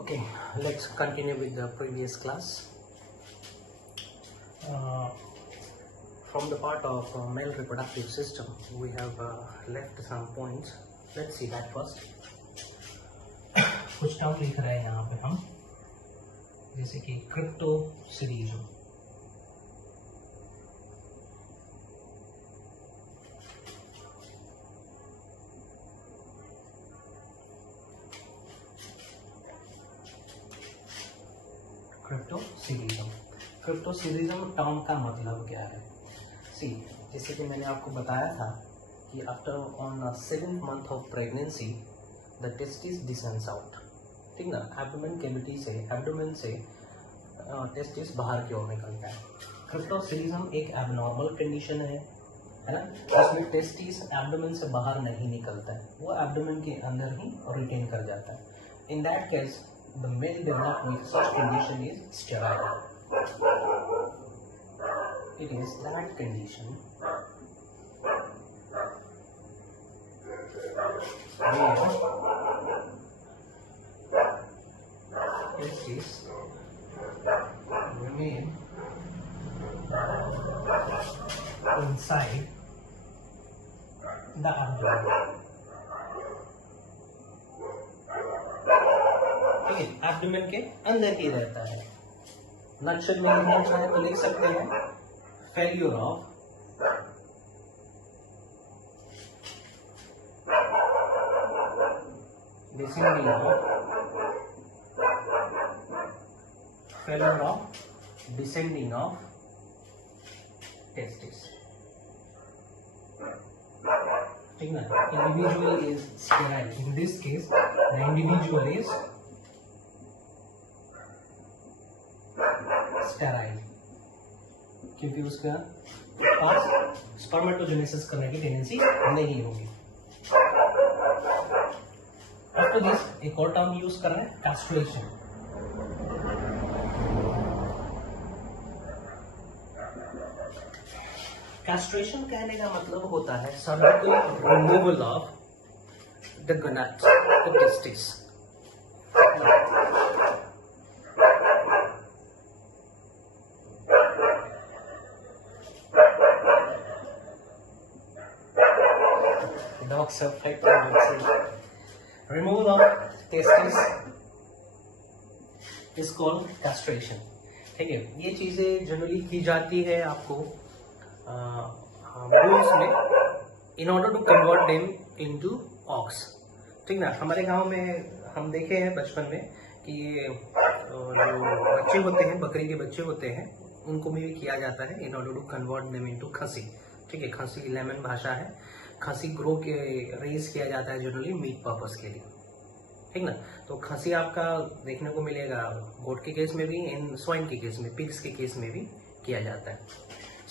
Okay, let's continue with the previous class. From the part of male reproductive system, we have left some points. Let's see that first. कुछ term लिख रहे हैं यहाँ पे हम, जैसे कि क्रिप्टोसिरिज्म. क्रिप्टोसिरिज्म टर्म का मतलब क्या है? सी, जैसे कि मैंने आपको बताया था कि after on 7th month of pregnancy the testis descends out. ठीक ना, एब्डोमेन कैविटी से, एब्डोमेन से टेस्टिस बाहर की ओर निकलता है. क्रिप्टोसिरिज्म एक एबनॉर्मल कंडीशन है ना, जिसमें टेस्टिस एब्डोमेन से बाहर नहीं निकलता है, वो एब्डोमेन के अंदर ही रिटेन कर जाता है. In that case the male developed with such condition is sterile. It is that condition where testes remain inside the abdomen. Abdomen के अंदर ही रहता है. नक्शल में लिखना चाहे तो लिख सकते हैं failure of descending of testis. ठीक ना, individual is sterile. In this case the individual is sterile, क्योंकि उसका पास स्पर्मेटोजेनेसिस करने की टेंडेंसी नहीं होगी. आफ्टर दिस एक और टर्म यूज कर रहे हैं, कैस्ट्रेशन. कैस्ट्रेशन कहने का मतलब होता है surgical removal of the gonads, the testis. Removal of testis is called castration. ठीक है, ये चीजें जनरली की जाती है आपको bulls में in order to convert them into ox. ठीक ना, हमारे गांव में हम देखे हैं बचपन में कि जो बच्चे होते हैं, बकरी के बच्चे होते हैं, उनको भी किया जाता है in order to convert them into खसी. ठीक है, खसी लेमन भाषा है. खसी ग्रो के रेस किया जाता है जनरली मीट पर्पस के लिए. ठीक ना, तो खसी आपका देखने को मिलेगा गोट के केस में भी, इन स्वाइन के केस में, पिग्स के केस में भी किया जाता है.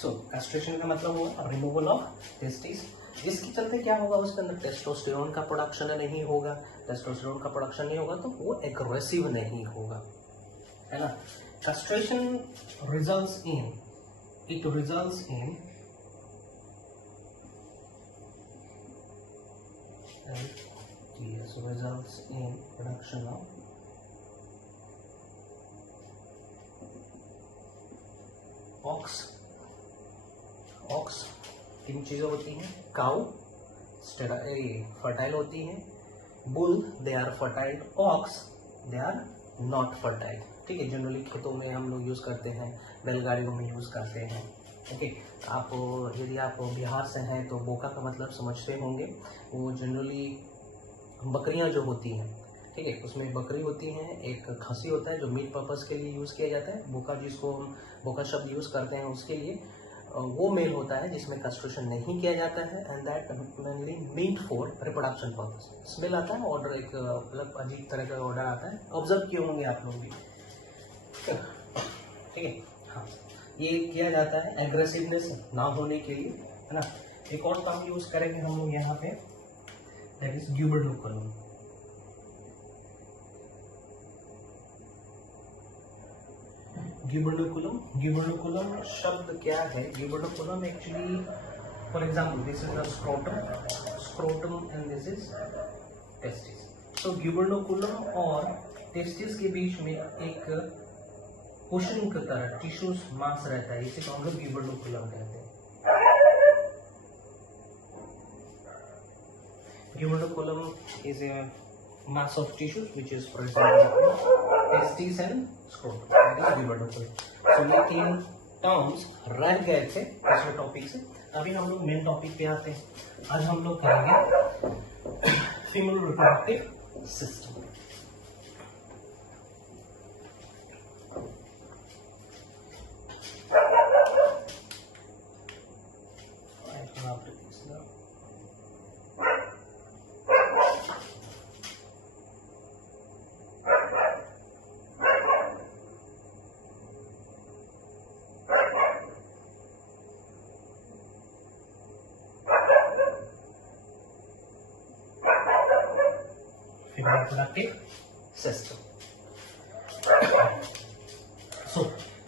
सो कैस्ट्रेशन का मतलब हुआ रिमूवल ऑफ टेस्टिस. इसके चलते क्या होगा, उसके अंदर टेस्टोस्टेरोन का प्रोडक्शन नहीं होगा. टेस्टोस्टेरोन का प्रोडक्शन नहीं होगा तो वो एग्रेसिव नहीं होगा, है ना. Castration results in results in production of ox. तीन चीजें होती हैं. काउ फर्टाइल होती है, bull they are fertile, ox they are not fertile. ठीक है, जनरली खेतों में हम लोग यूज करते हैं, बैलगाड़ियों में यूज करते हैं. ओके, आप यदि आप बिहार से हैं तो बोका का मतलब समझते होंगे. वो जनरली बकरियां जो होती हैं, ठीक है, उसमें बकरी होती हैं, एक खसी होता है जो मीट पर्पस के लिए यूज किया जाता है. बोका, जिसको हम बोका शब्द यूज करते हैं, उसके लिए वो मेल होता है जिसमें कैस्ट्रेशन नहीं किया जाता है. And that mainly meant for reproduction purpose. Smell आता है, ऑर्डर एक मतलब अजीब तरह का ऑर्डर आता है. ऑब्जर्व किए होंगे आप लोग भी. ठीक है, हाँ, ये किया जाता है एग्रेसिवनेस ना होने के लिए, है ना. एक और टर्म यूज करेंगे हम लोग यहाँ पे, दैट इज ग्यूबर्नुकुलम. ग्यूबर्नुकुलम शब्द क्या है? Gubernaculum actually, for example, this is the scrotum and this is testis. So gubernaculum or testis के बीच में एक कुशन की तरह टिश्यू मास रहता है, इसे को हम लोग गिबरेलिकुलम कहते हैं। Gubernaculum is a mass of tissues which is present in testes and scrotum. That is gubernaculum. So ये 3 टर्म्स रह गए थे पिछले टॉपिक से। अभी हम लोग मेन टॉपिक पे आते हैं। आज हम लोग करेंगे female reproductive system. Reproductive system. So,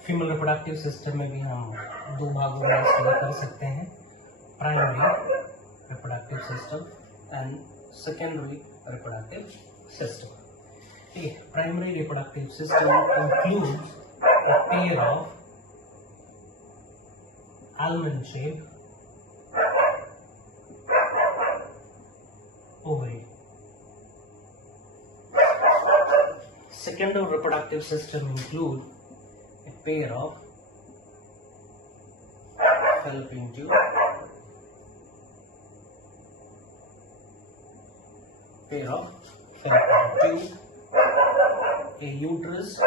female reproductive system में भी हम 2 भागों में स्टडी कर सकते हैं, primary reproductive system and secondary reproductive system. ठीक है, primary reproductive system includes a pair of almond shaped ovary. Secondary reproductive system include a pair of fallopian tube, a uterus,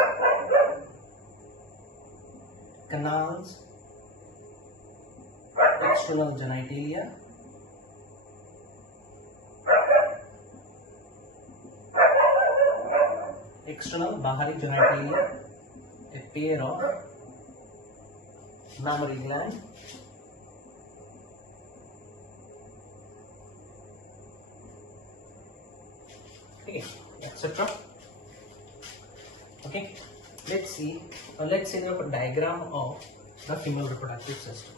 canals, external genitalia, external बाहरी genitalia, a pair of mammary gland, okay, etc. Okay, let's see the diagram of the female reproductive system.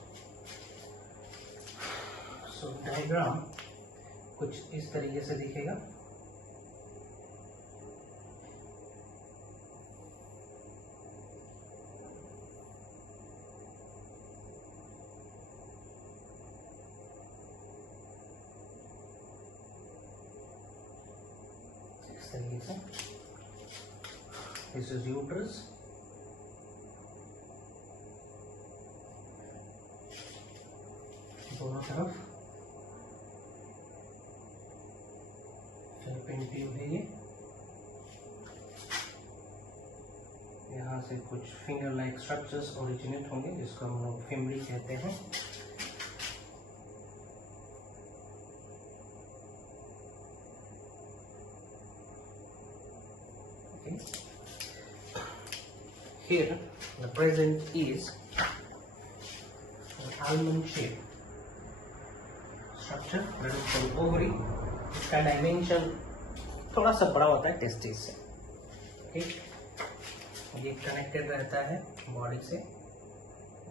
So diagram कुछ इस तरीके से दिखेगा। This is uterus, दोनों तरफ fallopian tube है ये, यहाँ से कुछ फिंगर लाइक स्ट्रक्चर्स ओरिजिनेट होंगे जिसको हम लोग फिमरी कहते हैं। Here the present is an almond shaped structure that is called ovary. इसका डायमेंशन थोड़ा सा बड़ा होता है टेस्टिस से। ठीक, ये कनेक्टेड रहता है बॉडी से,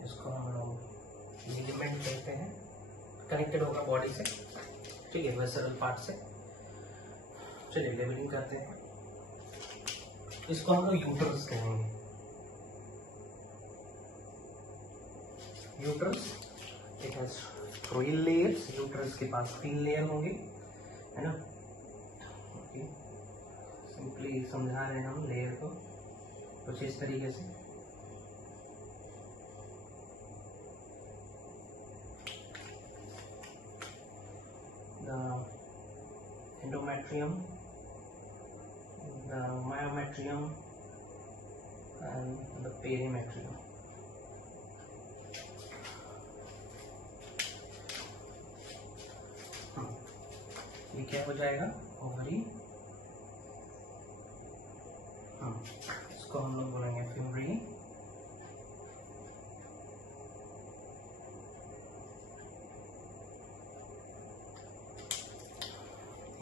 इसको हम लोग लिगामेंट कहते हैं, कनेक्टेड होगा बॉडी से। ठीक है, वेसरल पार्ट से। चलिए लेबलिंग करते हैं, इसको हम लोग यूट्रस कहेंगे। Uterus it has 3 layers, uterus के पास 3 लेयर होंगे, है ना। ओके, सिंपली समझा रहे हैं हम लेयर को कुछ इस तरीके से। The endometrium, the myometrium and the perimetrium. ये क्या हो जाएगा, ओवरी। इसको हम लोग बोलेंगे fimbria.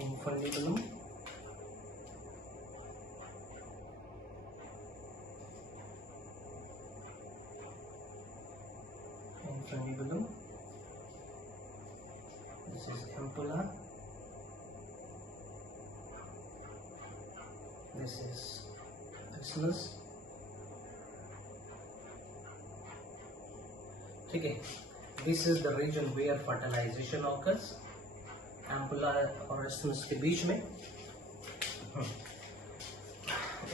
infundibulum, infundibulum. This is ampulla. This is isthmus, ठीक है। This is the region where fertilization occurs, ampulla और isthmus के बीच में।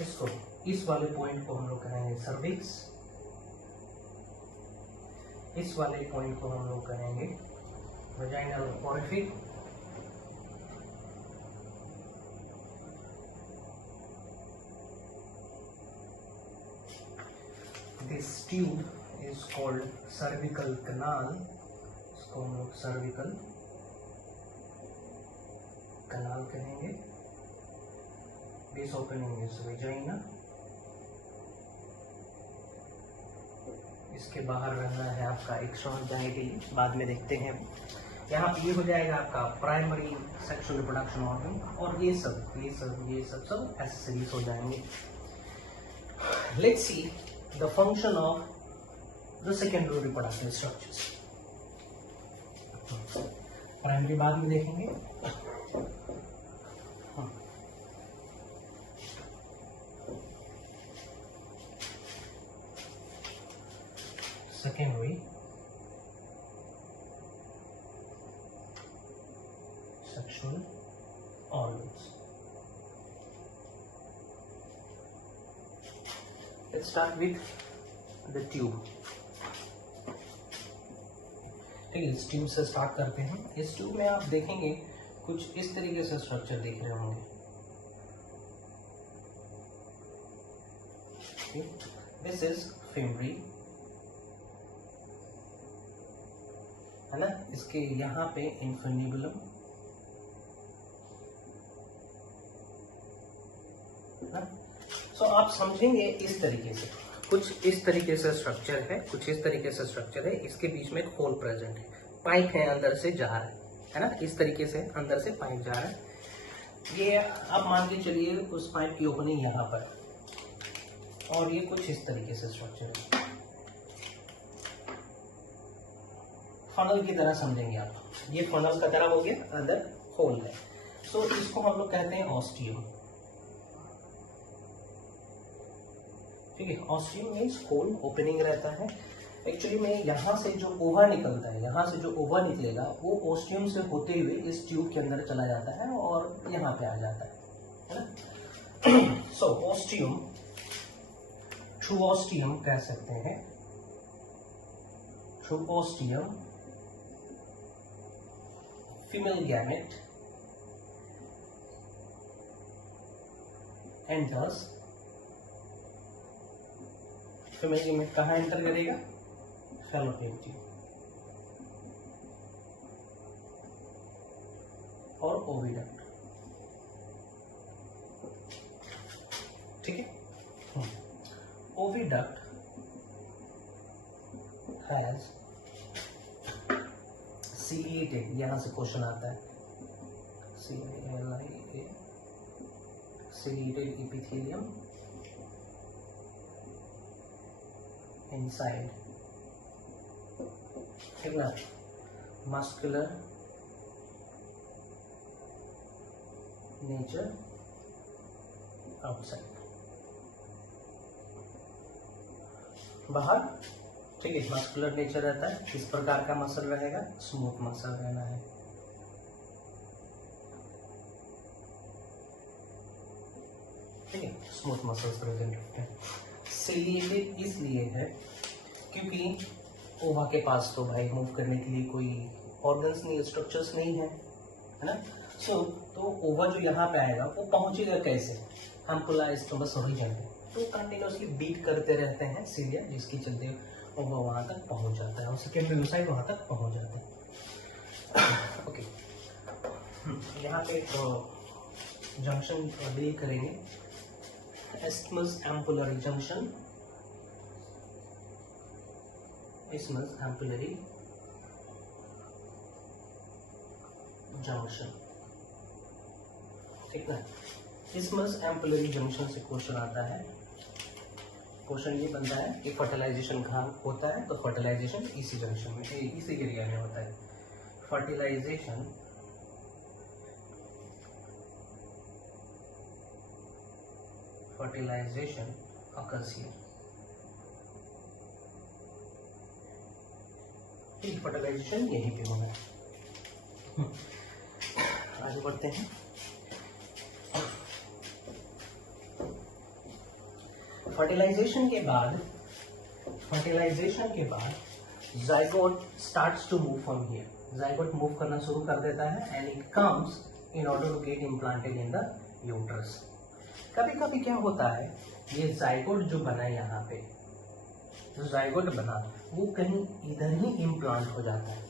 इसको, इस वाले पॉइंट को हम लोग कहेंगे सर्विक्स, इस वाले पॉइंट को हम लोग कहेंगे vaginal orifice, this tube is called cervical canal, इसको हम लोग cervical canal कहेंगे। This opening is vagina, इसके बाहर रहना है आपका एक्सटर्नल जेनिटली, बाद में देखते हैं। यहाँ पे ये हो जाएगा आपका प्राइमरी सेक्सुअल रिप्रोडक्शन ऑर्गन, और ये सब एक्सेसरीज हो जाएंगे। Let's see the function of the secondary reproductive structures. Primary बाद में देखेंगे। Secondary sexual organs. Let's start with the tube. ठीक है, इस ट्यूब से स्टार्ट करते हैं। इस ट्यूब में आप देखेंगे कुछ इस तरीके से स्ट्रक्चर दिख रहे होंगे। दिस इज फेमरी, है ना। इसके यहाँ पे इन्फर्निबुलम, तो आप समझेंगे इस तरीके से, कुछ इस तरीके से स्ट्रक्चर है, कुछ इस तरीके से स्ट्रक्चर है। इसके बीच में एक होल प्रेजेंट है, पाइप है अंदर से जा रहा है ना, इस तरीके से अंदर से पाइप जा रहा है। ये आप मान के चलिए उस पाइप की ओपनिंग यहाँ पर, और ये कुछ इस तरीके से स्ट्रक्चर है, फनल की तरह समझेंगे आप। ये फनल का तरह हो गया, अंदर होल है। तो इसको हम लोग कहते हैं ऑस्टियम, ठीक है। ऑस्टियम मीन्स होल, ओपनिंग रहता है। एक्चुअली में यहाँ से जो ओवा निकलता है, यहाँ से जो ओवा निकलेगा वो ऑस्टियम से होते हुए इस ट्यूब के अंदर चला जाता है और यहाँ पे आ जाता है ना। सो ऑस्टियम, ट्रू ऑस्टियम कह सकते हैं, true ostium female gamete enters, female gamete कहाँ एंटर करेगा, फैलोपियन ट्यूब और ओविडक्ट, ठीक है। ओविडक्ट हैज सीलिएटेड, यहां से क्वेश्चन आता है, CILIA, सीलिएटेड एपिथेलियम inside, ठीक ना, मस्कुलर नेचर आउटसाइड, बाहर, ठीक है। मस्कुलर नेचर रहता है, किस प्रकार का मसल रहेगा, स्मूथ मसल रहना है, ठीक है, स्मूथ मसल्स प्रेजेंट रहते हैं। सीलिएटेड इसलिए है क्योंकि ओवा के पास तो भाई मूव करने के लिए कोई ऑर्गन्स नहीं, स्ट्रक्चर्स नहीं है, है ना। तो ओवा जो यहाँ पे आएगा वो पहुंचेगा कैसे, एम्पुला स्टोमस ओरिजिन पे, तो कंटिन्यूसली बीट करते रहते हैं सीलिया, जिसके चलते ओवा वहां तक पहुंच जाता है और सेकेंडरी oocyte वहां तक पहुंच जाता है। ओके, यहाँ पे जंक्शन डील करेंगे, isthmus ampullary junction, isthmus ampullary junction, ठीक है। isthmus ampullary junction से क्वेश्चन आता है, क्वेश्चन ये बनता है कि फर्टिलाइजेशन कहाँ होता है, तो फर्टिलाइजेशन इसी जंक्शन में, इसी एरिया में होता है। Fertilization fertilization occurs here. Fertilization यहीं पे होना है। आगे बढ़ते हैं। फर्टिलाइजेशन के बाद zygote starts to move from here. Zygote move करना शुरू कर देता है and it comes in order to get implanted in the uterus. कभी कभी क्या होता है, ये जाइगोट जो बना यहाँ पे, जो जाइगोट बना वो कहीं इधर ही इम्प्लांट हो जाता है।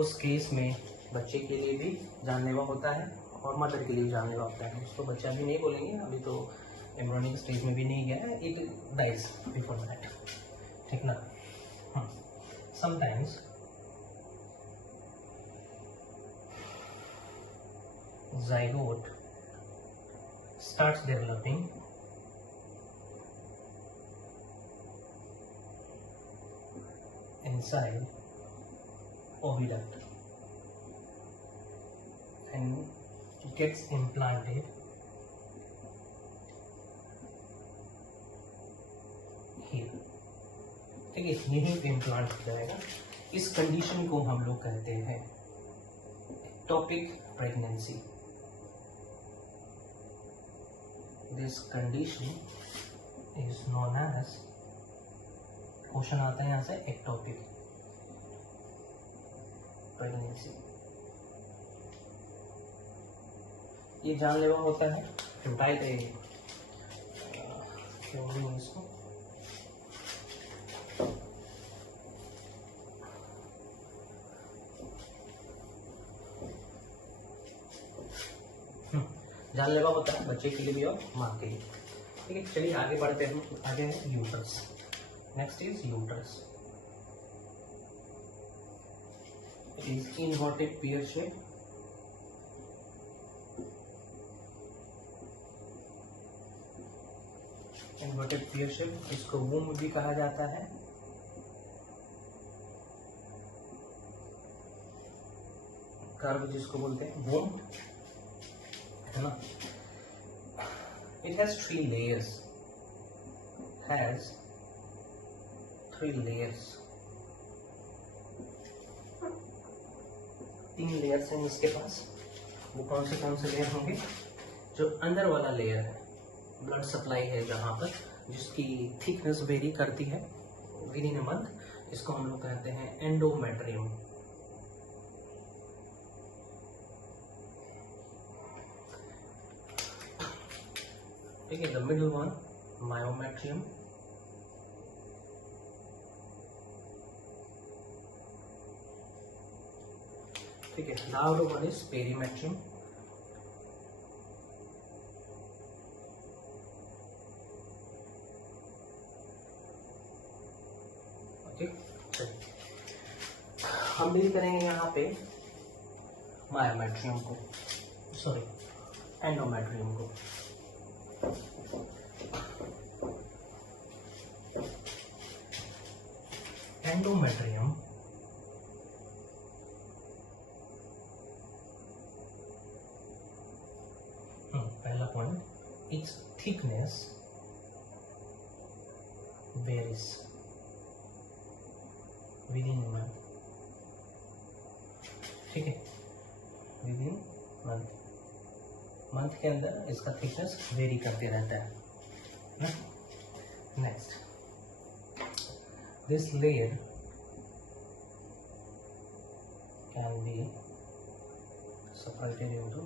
उस केस में बच्चे के लिए भी जानलेवा होता है और मदर के लिए भी जानलेवा होता है। उसको बच्चा भी नहीं बोलेंगे, अभी तो एम्ब्रियोनिक स्टेज में भी नहीं गया है, इट डाइज बिफोर दैट, ठीक ना। Sometimes zygote starts developing inside oviduct and it gets implanted here। ठीक है, यहीं पे इम्प्लांट हो जाएगा। इस कंडीशन को हम लोग कहते हैं ectopic pregnancy. This condition is known as, question आता है यहाँ से, एक्टोपिक प्रेगनेंसी। ये जानलेवा होता है, टाइट है इसको। जानलेवा होता है बच्चे के लिए भी और माँ के लिए। ठीक है, चलिए आगे बढ़ते हैं। आगे है uterus. Next is uterus. It is inverted pear shape. Inverted pear shape, इसको वूम्ब भी कहा जाता है। गर्भ जिसको बोलते हैं, वूम्ब, है ना। It has three layers. तीन लेयर्स हैं इसके पास। वो कौन से लेयर होंगे? जो अंदर वाला लेयर है, ब्लड सप्लाई है जहां पर, जिसकी थिकनेस वेरी करती है विद इन अ मंथ, इसको हम लोग कहते हैं एंडोमेट्रियम। ठीक है, द मिडल वन मायोमेट्रियम। ठीक है, loud one is perimetrium. Okay, हम डील करेंगे यहाँ पे मायोमेट्रियम को, सॉरी एंडोमेट्रियम को। एंडोमेट्रियम पहला point, it's thickness varies with in month. ठीक है, विद इन मंथ के अंदर इसका थिकनेस वेरी करते रहता है ना। Next, this layer can be separated into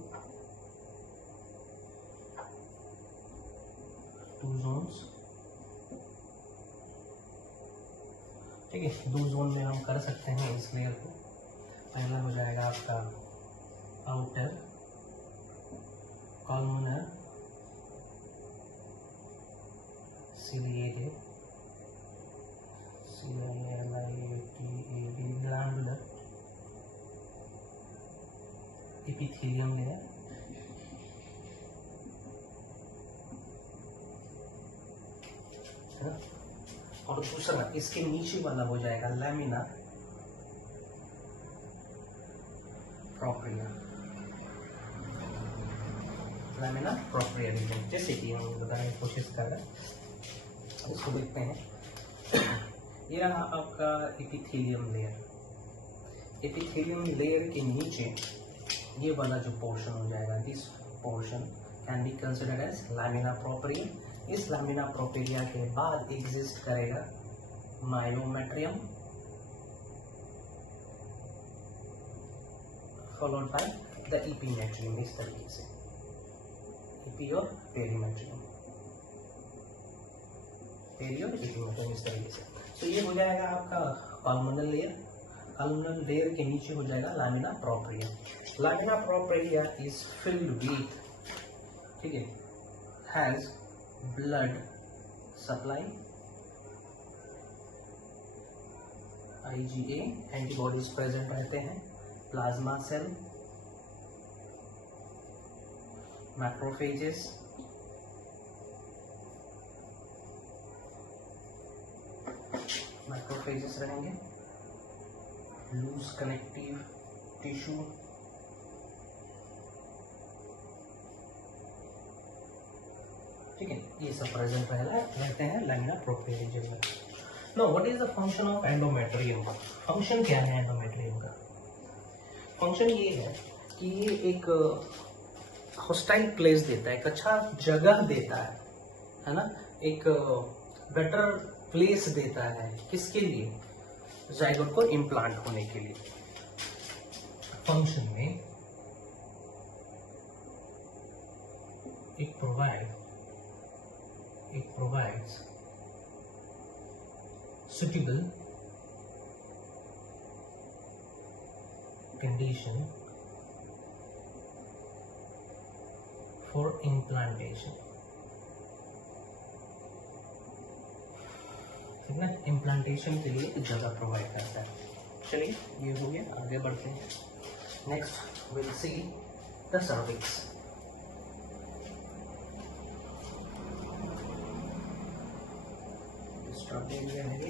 two zones। ठीक है, दो जोन में हम कर सकते हैं इस लेयर को। पहला हो जाएगा आपका outer columnar ciliated glandular epithelium layer, है ना। और दूसरा इसके नीचे वाला हो जाएगा lamina propria. Lamina propria region, जैसे कि हम बताने की कोशिश कर रहे हैं। इसको देखते हैं। ये रहा आपका एपिथेलियम लेयर। एपिथेलियम लेयर के नीचे ये वाला जो पोर्शन हो जाएगा, this portion can be considered as lamina propria. इस लामिना प्रोपेरिया के बाद एग्जिस्ट करेगा myometrium, followed by the epimetrium. इस तरीके से इपी और पेरीमेट्रियम, पेरी और इपीमेट्रियम, इस तरीके से। तो ये हो जाएगा आपका कॉलमनल लेयर। कॉलमनल लेयर के नीचे हो जाएगा lamina propria. Lamina propria is filled with, ठीक है, has blood supply, IgA antibodies present रहते हैं, प्लाज्मा सेल, मैक्रोफेजेस, रहेंगे, लूज कनेक्टिव टिश्यू, ठीक है, ये सब प्रेजेंट रहते हैं लामिना प्रोप्रिया रीजन में। Now what is the function of endometrium? Function क्या है एंडोमेट्रियम का? फंक्शन ये है कि ये एक हॉस्टाइल प्लेस देता है, एक अच्छा जगह देता है ना, एक बेटर प्लेस देता है। किसके लिए? जाइगोट को इम्प्लांट होने के लिए। फंक्शन में it provides suitable condition for implantation, ठीक है, इम्प्लांटेशन के लिए जगह प्रोवाइड करता है। चलिए ये हो गया, आगे बढ़ते हैं। Next will see the cervix. Area है